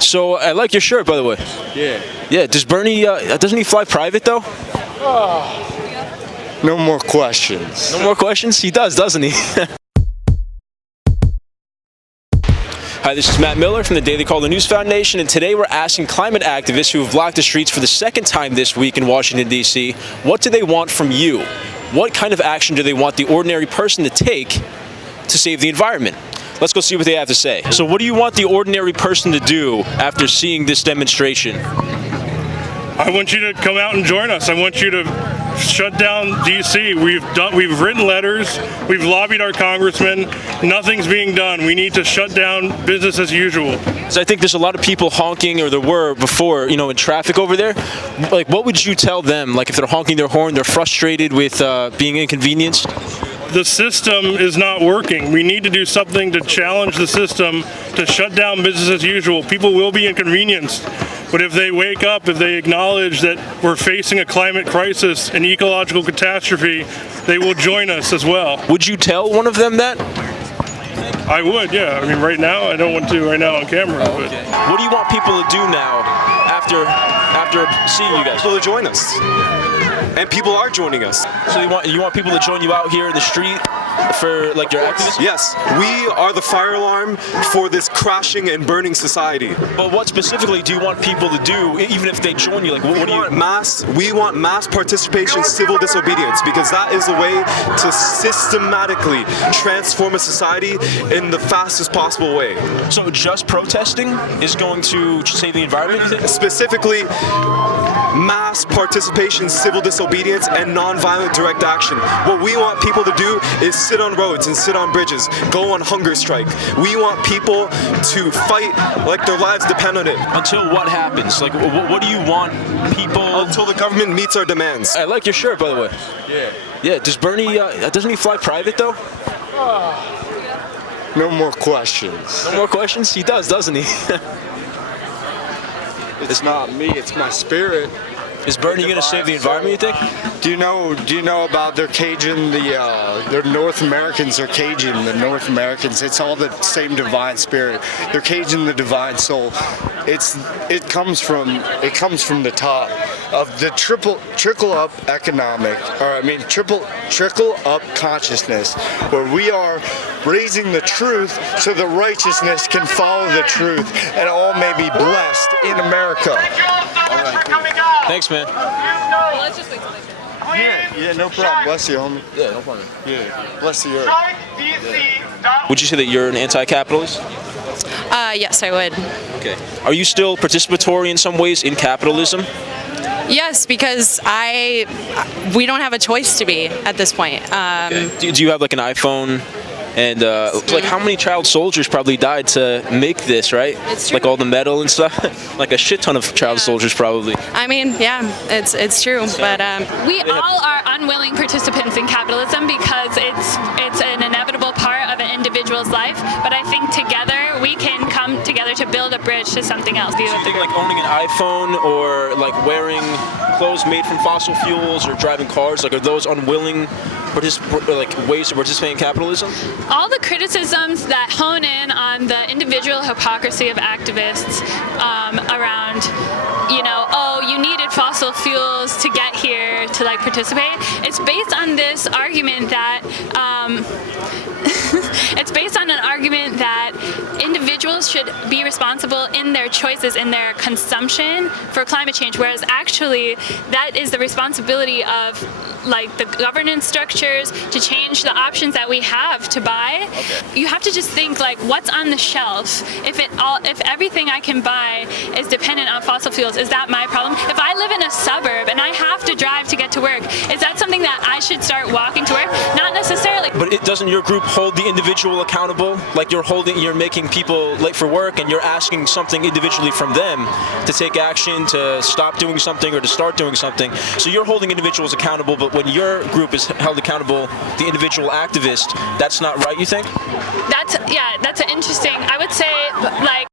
So I like your shirt, by the way. Yeah. Yeah. Does Bernie? Doesn't he fly private though? No more questions. No more questions. He does, doesn't he? Hi, this is Matt Miller from the Daily Call the News Foundation, and today we're asking climate activists who have blocked the streets for the second time this week in Washington, D.C., what do they want from you? What kind of action do they want the ordinary person to take to save the environment? Let's go see what they have to say. So what do you want the ordinary person to do after seeing this demonstration? I want you to come out and join us. I want you to shut down D.C. We've written letters. We've lobbied our congressmen. Nothing's being done. We need to shut down business as usual. So I think there's a lot of people honking, or there were before, in traffic over there. Like, what would you tell them? Like, if they're honking their horn, they're frustrated with being inconvenienced? The system is not working. We need to do something to challenge the system to shut down business as usual. People will be inconvenienced. But if they wake up, if they acknowledge that we're facing a climate crisis, an ecological catastrophe, they will join us as well. Would you tell one of them that? I would, yeah. I mean, right now, I don't want to right now on camera. Oh, okay. What do you want people to do now after seeing you guys? People to join us. And people are joining us. So you want people to join you out here in the street for like your activism? Yes, we are the fire alarm for this crashing and burning society. But what specifically do you want people to do, even if they join you? Like, what do you? We want mass participation, civil disobedience, because that is the way to systematically transform a society in the fastest possible way. So just protesting is going to save the environment, you think? Specifically, mass participation, civil disobedience, and non-violent direct action. What we want people to do is sit on roads and sit on bridges, go on hunger strike. We want people to fight like their lives depend on it. Until what happens? Like, what do you want people? Until the government meets our demands. I like your shirt, by the way. Yeah. Yeah. Does Bernie? Doesn't he fly private though? No more questions. No more questions. He does, doesn't he? It's not me, it's my spirit. Is Bernie going to save the environment, you think? Do you know about their Cajun, their North Americans are Cajun, the North Americans, it's all the same divine spirit. They're Cajun, the divine soul. It comes from the top of the trickle up trickle up consciousness, where we are raising the truth so the righteousness can follow the truth and all may be blessed in America. All right, cool. Thanks, man. Let's just wait till they finish. Yeah, no problem. Bless you, homie. Yeah, no problem. Yeah, bless the earth. Would you say that you're an anti-capitalist? Yes, I would. Okay. Are you still participatory in some ways in capitalism? Yes, because we don't have a choice to be at this point. Okay. Do you have like an iPhone? And like, how many child soldiers probably died to make this, right? It's true. Like all the metal and stuff. Like a shit ton of child soldiers probably. I mean, yeah, it's true. But we all are unwilling participants in capitalism because it's an inevitable part of an individual's life. But I think together we can come together to build a bridge to something else. Do you think like owning an iPhone or like wearing clothes made from fossil fuels or driving cars, like, are those unwilling ways to participate in capitalism? All the criticisms that hone in on the individual hypocrisy of activists around, oh, you needed fossil fuels to get here to like participate. It's based on this argument that it's based on an argument that individuals should be responsible in their choices, in their consumption for climate change, whereas actually that is the responsibility of like the governance structures to change the options that we have to buy. Okay. You have to just think like, what's on the shelf? If everything I can buy is dependent on fossil fuels, is that my problem? If I live in a suburb and I have to drive to get to work, is that something that I should start walking to work? Not necessarily. But doesn't your group hold the individual accountable? Like you're making people late for work and you're asking something individually from them to take action, to stop doing something or to start doing something. So you're holding individuals accountable, but when your group is held accountable, the individual activist, that's not right, you think? That's an interesting, I would say, like,